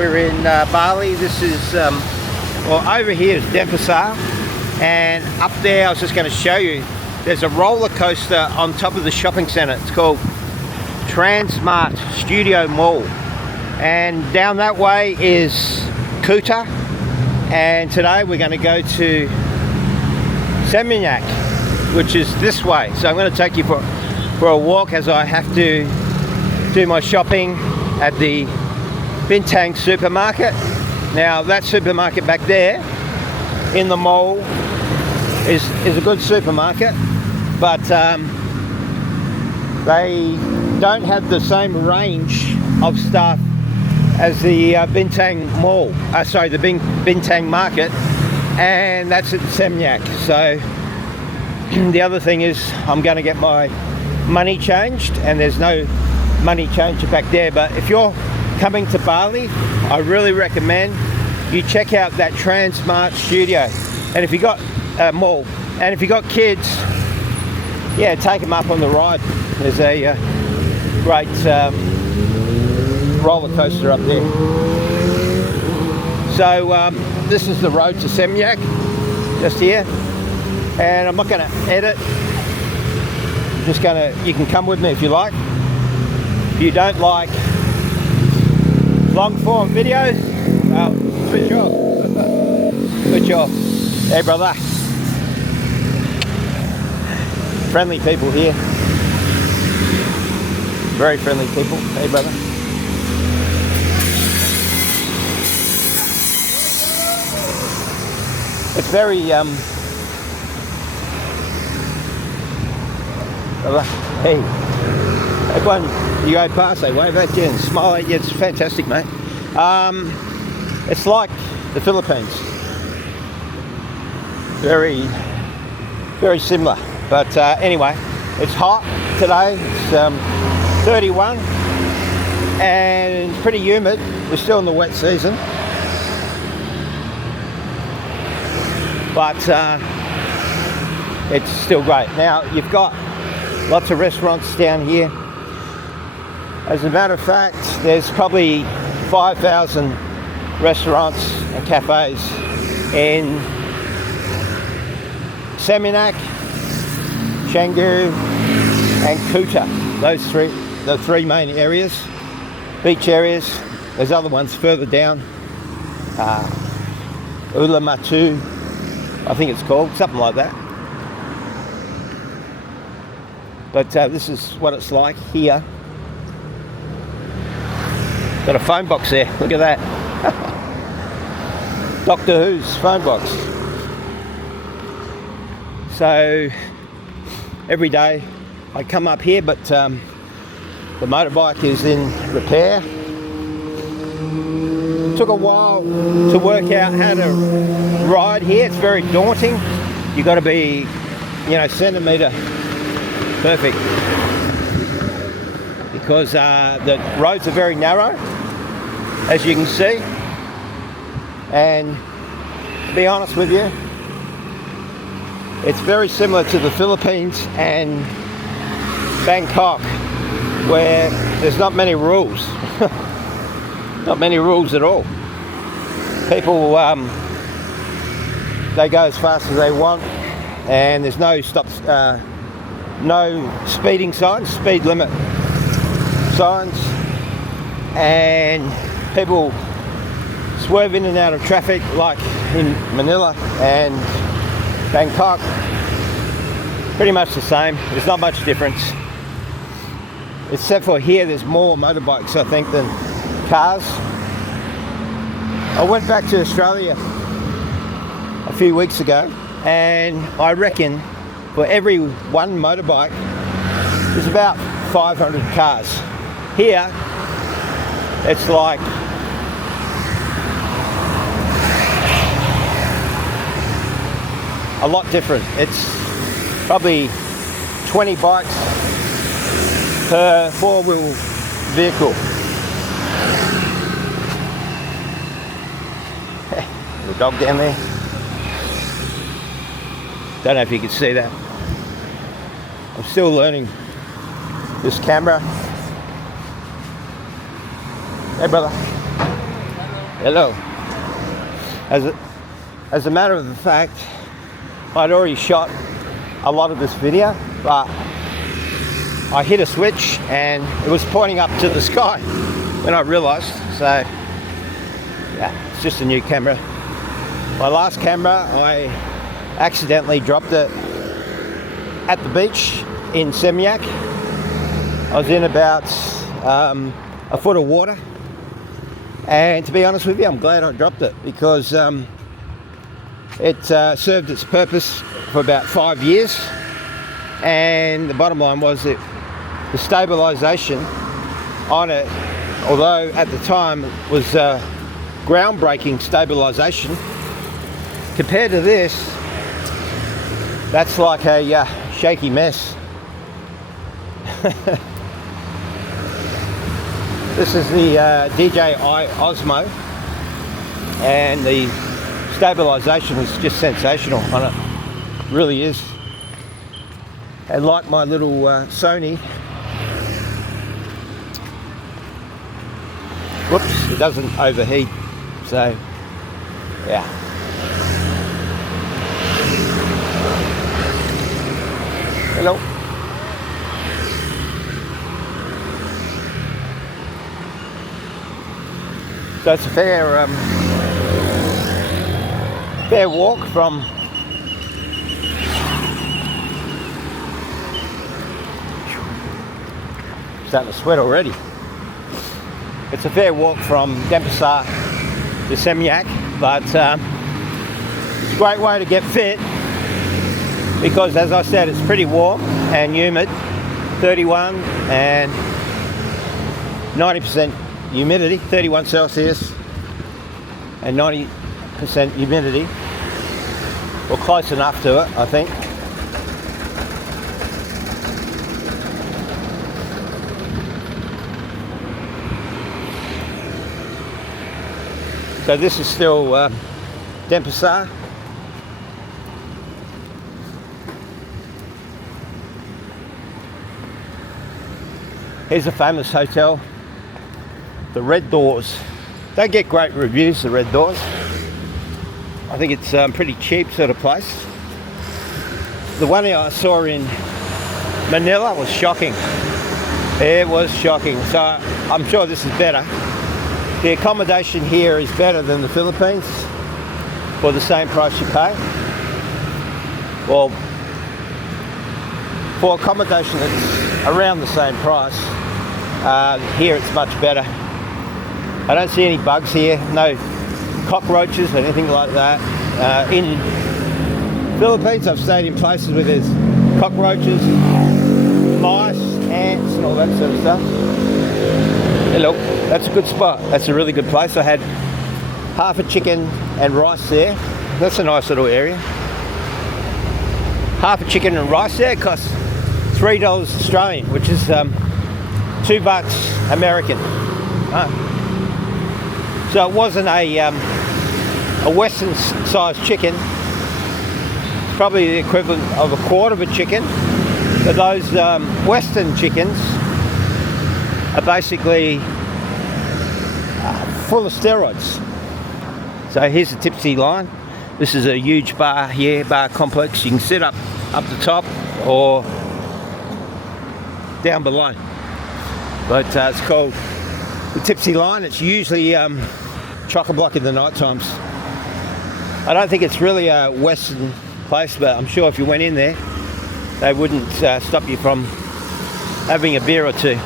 We're in Bali. This is, well, over here is Denpasar, and up there I was just going to show you, there's a roller coaster on top of the shopping centre. It's called Seminyak Studio Mall, and down that way is Kuta, and today we're going to go to Seminyak, which is this way. So I'm going to take you for a walk as I have to do my shopping at the Bintang supermarket. Now that supermarket back there in the mall is a good supermarket, but they don't have the same range of stuff as the Bintang Mall, the Bintang Market, and that's at Seminyak. So the other thing is I'm going to get my money changed, and there's no money changer back there. But if you're coming to Bali, I really recommend you check out that Seminyak Studio. And if you got mall, and if you got kids, yeah, take them up on the ride. There's a great roller coaster up there. So this is the road to Seminyak, just here, and I'm not going to edit. I'm just going to, you can come with me if you like. If you don't like long form videos, well, switch off. Switch off. Hey brother. Friendly people here. Very friendly people. Hey brother. It's very brother. Hey. That one, you go past, they wave at you and smile at you. It's fantastic, mate. It's like the Philippines. Very, very similar. But anyway, it's hot today. It's 31 and pretty humid. We're still in the wet season. But it's still great. Now, you've got lots of restaurants down here. As a matter of fact, there's probably 5,000 restaurants and cafes in Seminyak, Canggu and Kuta. The three main areas, beach areas. There's other ones further down. Ulamatu, I think it's called, something like that. But this is what it's like here. Got a phone box there, look at that. Doctor Who's phone box. So every day I come up here, but the motorbike is in repair. It took a while to work out how to ride here. It's very daunting. You've got to be, centimetre perfect, because the roads are very narrow, as you can see. And to be honest with you, it's very similar to the Philippines and Bangkok, where there's not many rules. Not many rules at all. People, they go as fast as they want, and there's no no speeding signs, speed limit signs, and people swerve in and out of traffic like in Manila and Bangkok. Pretty much the same. There's not much difference, except for here there's more motorbikes, I think, than cars. I went back to Australia a few weeks ago, and I reckon for every one motorbike there's about 500 cars. Here it's like a lot different. It's probably 20 bikes per four-wheel vehicle. The dog down there. Don't know if you can see that. I'm still learning this camera. Hey brother. Hello. As a matter of the fact, I'd already shot a lot of this video, but I hit a switch and it was pointing up to the sky when I realised. So yeah, it's just a new camera. My last camera, I accidentally dropped it at the beach in Seminyak. I was in about a foot of water, and to be honest with you, I'm glad I dropped it, because it served its purpose for about 5 years, and the bottom line was that the stabilisation on it, although at the time it was groundbreaking stabilisation, compared to this, that's like a shaky mess. This is the DJI Osmo, and the stabilisation was just sensational on it. Really is. And like my little Sony, whoops, it doesn't overheat. So yeah. Hello. So it's a fair walk from starting to sweat already. It's a fair walk from Denpasar to Seminyak, but it's a great way to get fit, because as I said, it's pretty warm and humid, 31 and 90% humidity, 31 Celsius and 90% humidity, or close enough to it, I think. So this is still Denpasar. Here's a famous hotel, the Red Doors. They get great reviews, the Red Doors. I think it's pretty cheap sort of place. The one I saw in Manila was shocking. It was shocking. So I'm sure this is better. The accommodation here is better than the Philippines for the same price you pay. Well, for accommodation that's around the same price, here it's much better. I don't see any bugs here, no cockroaches or anything like that. In Philippines, I've stayed in places where there's cockroaches, mice, ants and all that sort of stuff. Hello, that's a good spot. That's a really good place. I had half a chicken and rice there. That's a nice little area. Half a chicken and rice there costs $3 Australian, which is $2 American. So it wasn't a Western sized chicken. It's probably the equivalent of a quarter of a chicken. But those Western chickens are basically full of steroids. So here's the Tipsy line. This is a huge bar here, bar complex. You can sit up the top or down below. But it's called the Tipsy line. It's usually chock-a-block in the night times. I don't think it's really a Western place, but I'm sure if you went in there, they wouldn't stop you from having a beer or two.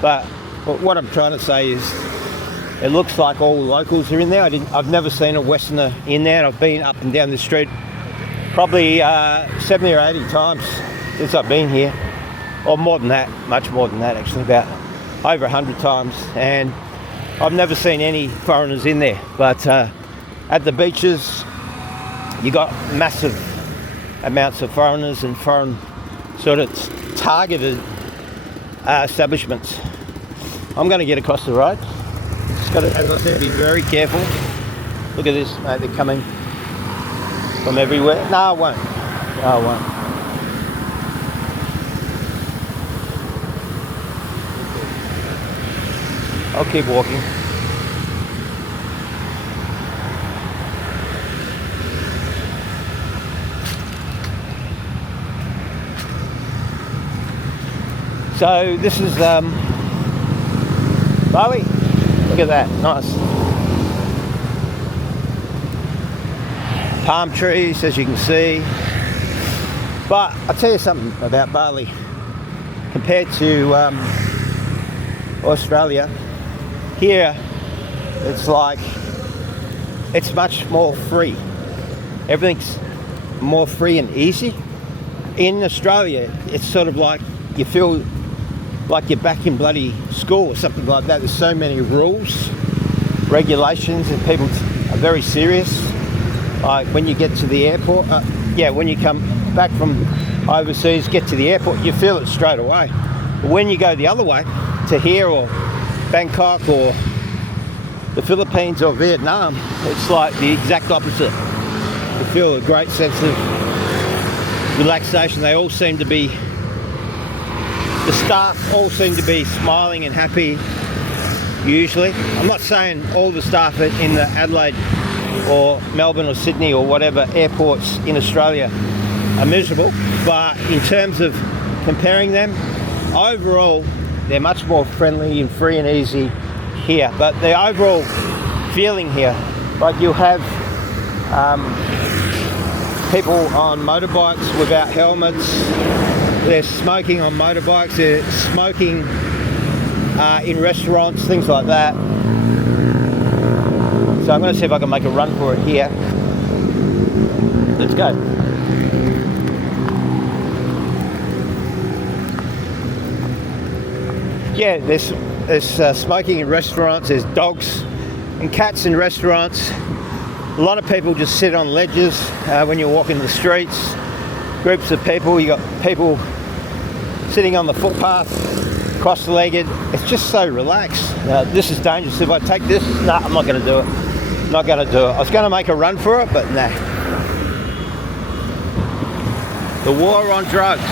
But what I'm trying to say is, it looks like all the locals are in there. I've never seen a Westerner in there, and I've been up and down the street probably 70 or 80 times since I've been here, or more than that, much more than that actually, about over 100 times, and I've never seen any foreigners in there. But at the beaches, you got massive amounts of foreigners and foreign sort of targeted establishments. I'm going to get across the road. Just got to, as I said, be very careful. Look at this, mate, they're coming from everywhere. No, I won't. No, I won't. I'll keep walking. So this is Bali. Look at that, nice. Palm trees, as you can see. But I'll tell you something about Bali. Compared to Australia, here it's much more free. Everything's more free and easy. In Australia, it's sort of like you feel like you're back in bloody school or something like that. There's so many rules, regulations, and people are very serious. Like when you get to the airport, when you come back from overseas, get to the airport, you feel it straight away. But when you go the other way, to here or Bangkok or the Philippines or Vietnam, it's like the exact opposite. You feel a great sense of relaxation. They all seem to be, the staff all seem to be smiling and happy usually. I'm not saying all the staff in the Adelaide or Melbourne or Sydney or whatever airports in Australia are miserable, but in terms of comparing them, overall they're much more friendly and free and easy here. But the overall feeling here, like you'll have people on motorbikes without helmets, they're smoking on motorbikes, they're smoking in restaurants, things like that. So I'm going to see if I can make a run for it here. Let's go. Yeah, there's smoking in restaurants, there's dogs and cats in restaurants. A lot of people just sit on ledges when you're walking the streets. Groups of people, you got people sitting on the footpath, cross-legged. It's just so relaxed. This is dangerous. If I take this, I'm not going to do it. Not going to do it. I was going to make a run for it, but nah. The war on drugs.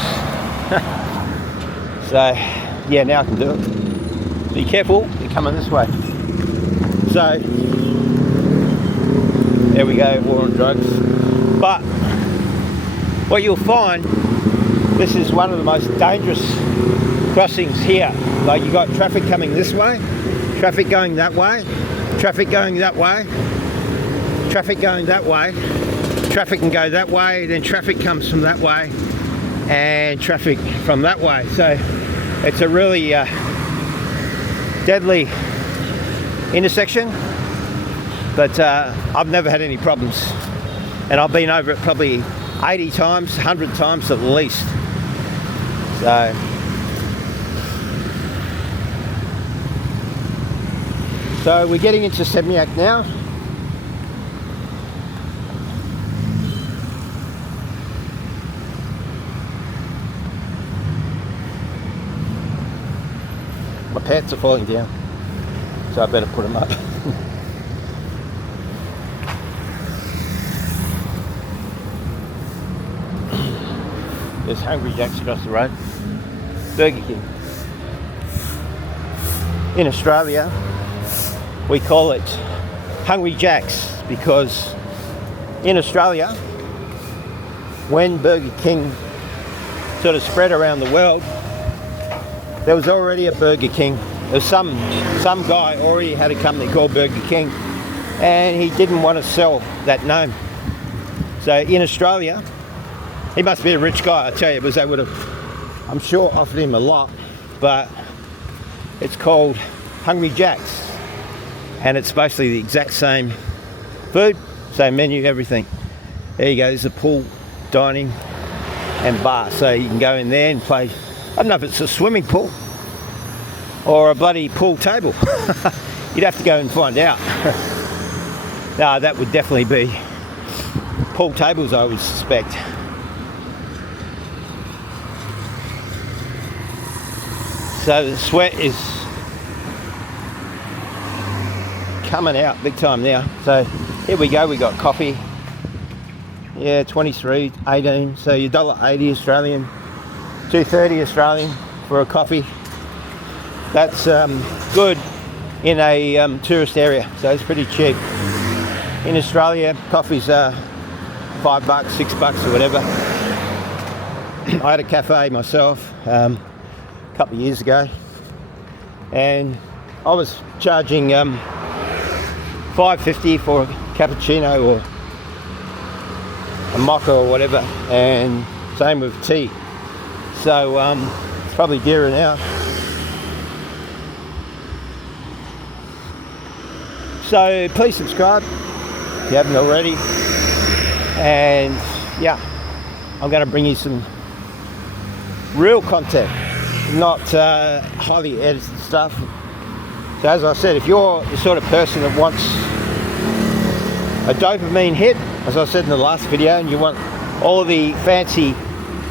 So, yeah, now I can do it. Be careful, you're coming this way. So, there we go, war on drugs. But what you'll find, this is one of the most dangerous crossings here. Like you got traffic coming this way, traffic going that way, traffic going that way, traffic going that way, traffic can go that way, then traffic comes from that way, and traffic from that way. So it's a really deadly intersection, but I've never had any problems, and I've been over it probably 80 times, 100 times at least. So we're getting into Seminyak now. My pants are falling down, so I better put them up. There's Hungry Jack's across the road. Burger King. In Australia, we call it Hungry Jack's because in Australia, when Burger King sort of spread around the world, there was already a Burger King. There was some guy already had a company called Burger King, and he didn't want to sell that name. So in Australia, he must be a rich guy, I tell you, because they would have, I'm sure, offered him a lot. But it's called Hungry Jack's, and it's basically the exact same food, same menu, everything. There you go. There's a pool, dining, and bar, so you can go in there and play. I don't know if it's a swimming pool or a bloody pool table. You'd have to go and find out. No, that would definitely be pool tables, I would suspect. So the sweat is coming out big time now. So here we go, we got coffee. Yeah, 23.18, so you're $1.80 Australian, $2.30 Australian for a coffee. That's good in a tourist area, so it's pretty cheap. In Australia, coffee's $5, $6 or whatever. I had a cafe myself a couple of years ago, and I was charging $5.50 for a cappuccino or a mocha or whatever, and same with tea. So it's probably dearer now. So please subscribe if you haven't already, and yeah, I'm going to bring you some real content, not highly edited stuff. So as I said, if you're the sort of person that wants a dopamine hit, as I said in the last video, and you want all of the fancy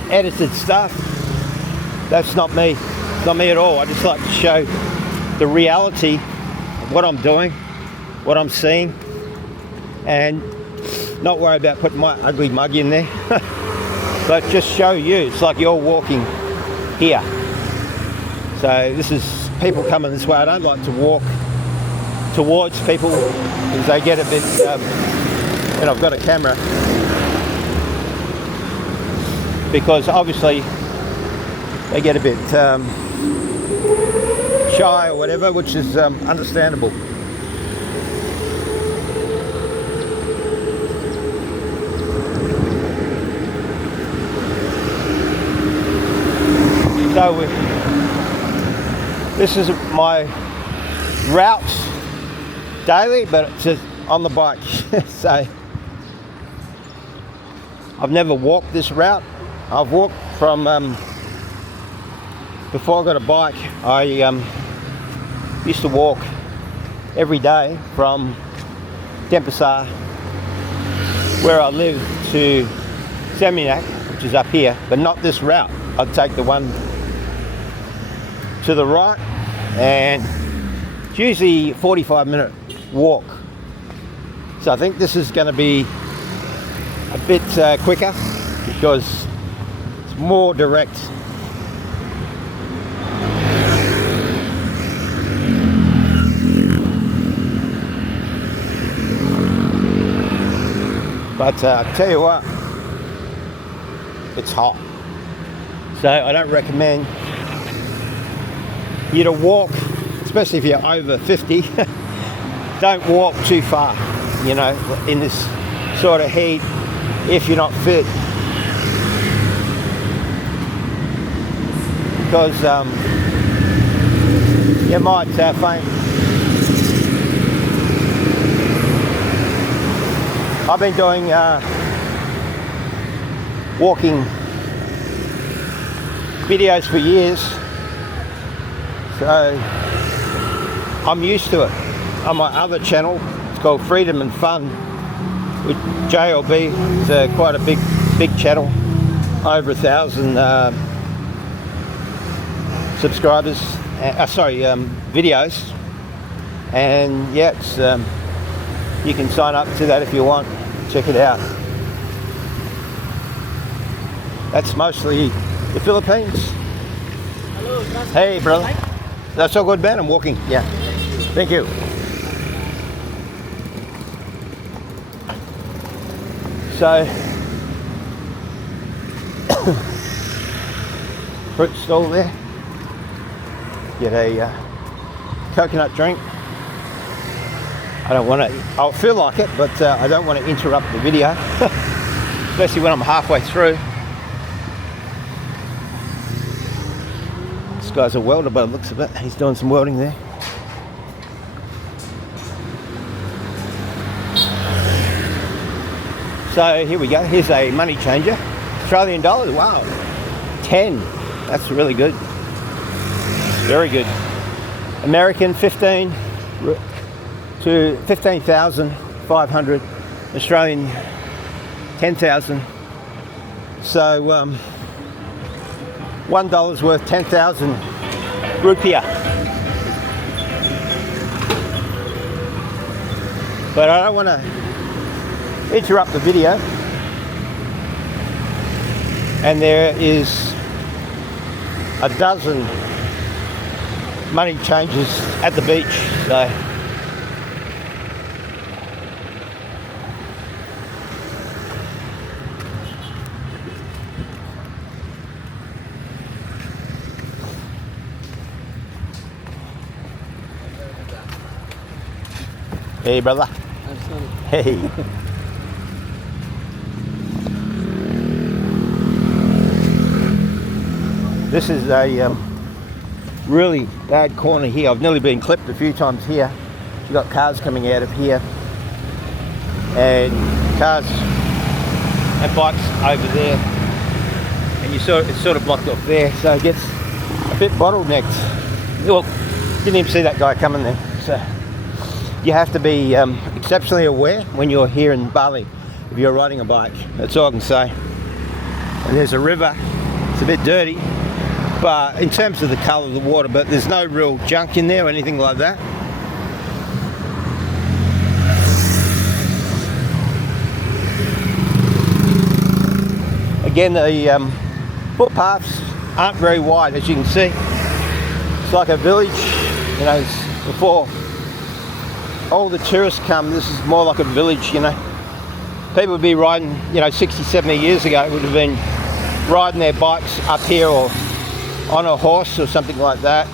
edited stuff, that's not me. It's not me at all. I just like to show the reality of what I'm doing, what I'm seeing, and not worry about putting my ugly mug in there. But just show you, it's like you're walking here. So this is people coming this way. I don't like to walk towards people because they get a bit, and I've got a camera, because obviously they get a bit shy or whatever, which is understandable. So this is my routes daily, but it's on the bike. So I've never walked this route. I've walked from, before I got a bike, I used to walk every day from Denpasar, where I live, to Seminyak, which is up here, but not this route. I'd take the one to the right, and it's usually a 45-minute walk. So I think this is going to be a bit quicker because it's more direct. But I tell you what, it's hot. So I don't recommend you to walk, especially if you're over 50. Don't walk too far, you know, in this sort of heat if you're not fit, because you might faint. I've been doing walking videos for years, so I'm used to it. On my other channel, it's called Freedom and Fun with JLB. It's quite a big channel, over 1,000 subscribers. Videos. And yeah, it's you can sign up to that if you want. Check it out. That's mostly the Philippines. Hello, hey, brother. That's all good, man. I'm walking. Yeah. Thank you. So, fruit stall there. Get a coconut drink. I don't want to, I'll feel like it, but I don't want to interrupt the video, especially when I'm halfway through. This guy's a welder by the looks of it. He's doing some welding there. So here we go. Here's a money changer. Australian dollars. Wow. 10. That's really good. Very good. American 15 to 15,500. Australian 10,000. So $1 worth 10,000 rupiah. But I don't want to interrupt the video, and there is a dozen money changers at the beach. So Hey, brother. Hey. This is a really bad corner here. I've nearly been clipped a few times here. You've got cars coming out of here, and cars and bikes over there, and it's sort of blocked off there, so it gets a bit bottlenecked. Well, didn't even see that guy coming there. So you have to be exceptionally aware when you're here in Bali if you're riding a bike. That's all I can say. And there's a river. It's a bit dirty, but in terms of the colour of the water, but there's no real junk in there or anything like that. Again, the footpaths aren't very wide, as you can see. It's like a village, you know. Before all the tourists come, this is more like a village, you know. People would be riding, you know, 60, 70 years ago, would have been riding their bikes up here or on a horse or something like that.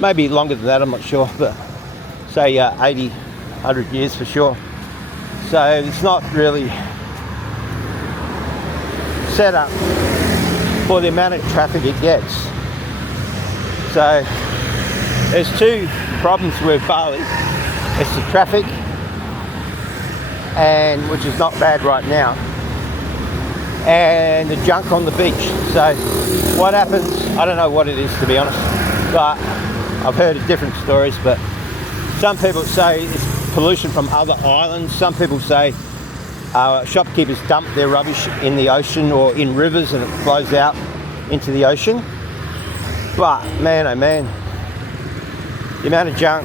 Maybe longer than that, I'm not sure, but say 80, 100 years for sure. So it's not really set up for the amount of traffic it gets. So there's two problems with Bali. It's the traffic, and which is not bad right now, and the junk on the beach. So what happens, I don't know what it is, to be honest, but I've heard of different stories. But some people say it's pollution from other islands. Some people say shopkeepers dump their rubbish in the ocean or in rivers, and it flows out into the ocean. But man, oh man, the amount of junk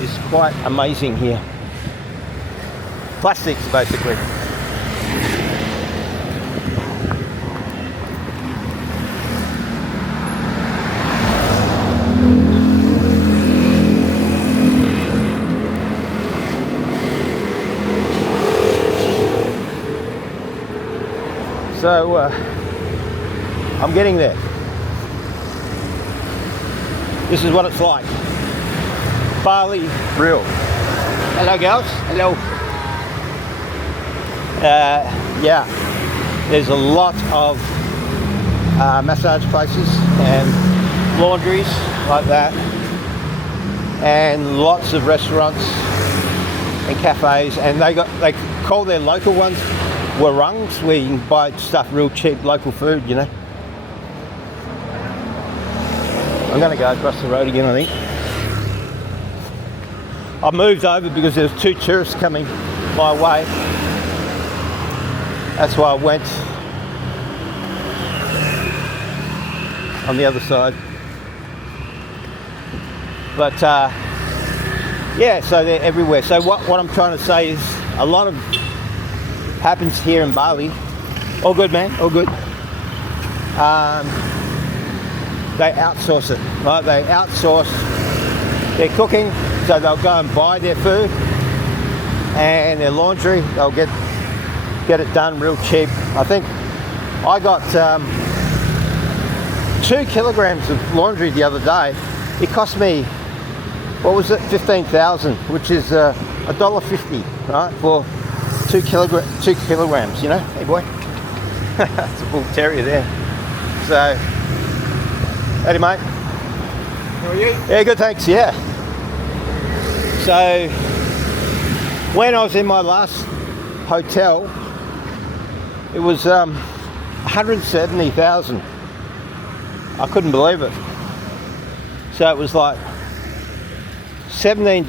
is quite amazing here. Plastics, basically. So I'm getting there. This is what it's like. Bali real. Hello girls. Hello. Yeah, there's a lot of massage places and laundries like that, and lots of restaurants and cafes, and they call their local ones warangs, where you can buy stuff real cheap, local food, you know. I'm going to go across the road again, I think. I moved over because there was two tourists coming my way. That's why I went on the other side. But yeah, so they're everywhere. So what I'm trying to say is a lot of happens here in Bali. All good, man, all good. They outsource it, right? They outsource their cooking, so they'll go and buy their food and their laundry. They'll get it done real cheap. I think I got 2 kilograms of laundry the other day. It cost me, what was it, 15,000, which is $1.50, right, for 2 kilograms, you know. Hey boy, it's a bull terrier there. So, howdy mate. How are you? Yeah, good, thanks. Yeah. So, when I was in my last hotel, it was 170,000. I couldn't believe it. So it was like $17.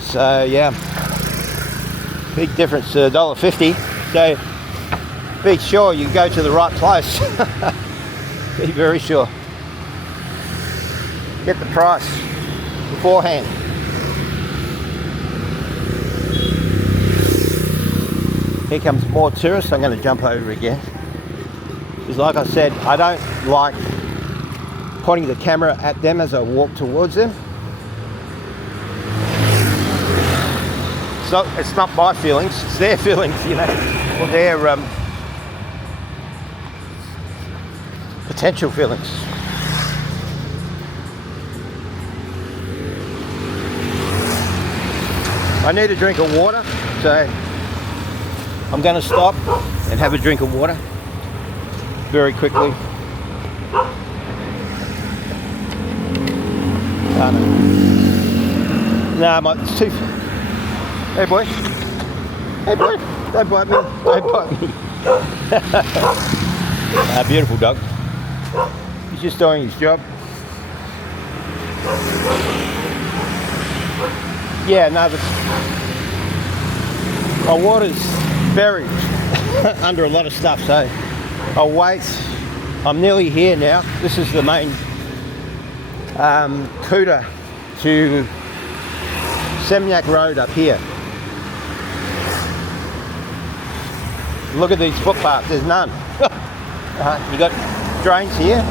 So yeah, big difference to $1.50. So be sure you go to the right place. Be very sure. Get the price beforehand. Here comes more tourists. I'm going to jump over again. Because like I said, I don't like pointing the camera at them as I walk towards them. So it's not my feelings, it's their feelings, you know, or their potential feelings. I need a drink of water, so I'm going to stop and have a drink of water very quickly. No, it's too... Hey boy. Hey boy. Don't bite me. Don't bite me. Beautiful dog. He's just doing his job. Yeah, no, my water's buried under a lot of stuff, so I'll wait. I'm nearly here now. This is the main Kuta to Seminyak Road up here. Look at these footpaths, there's none. You got drains here.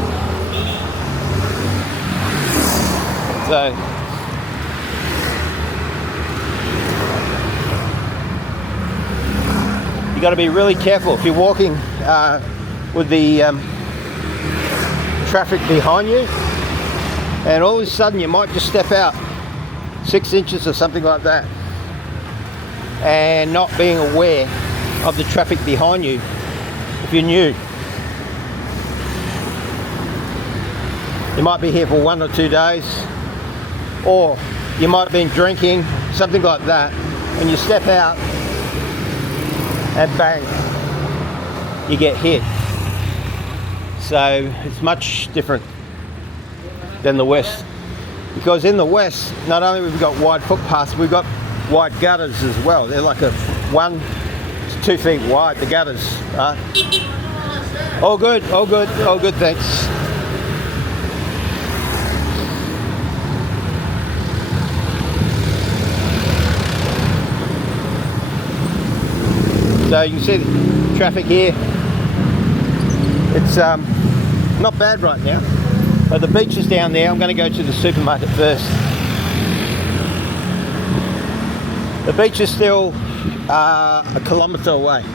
So you got to be really careful if you're walking with the traffic behind you, and all of a sudden you might just step out 6 inches or something like that, and not being aware of the traffic behind you if you're new. You might be here for 1 or 2 days, or you might have been drinking, something like that, and you step out and bang, you get hit. So it's much different than the West, because in the West, not only have we got wide footpaths, we've got wide gutters as well. They're like 1 to 2 feet wide, the gutters are. All good, thanks. So you can see the traffic here. It's not bad right now, but the beach is down there. I'm going to go to the supermarket first. The beach is still a kilometre away.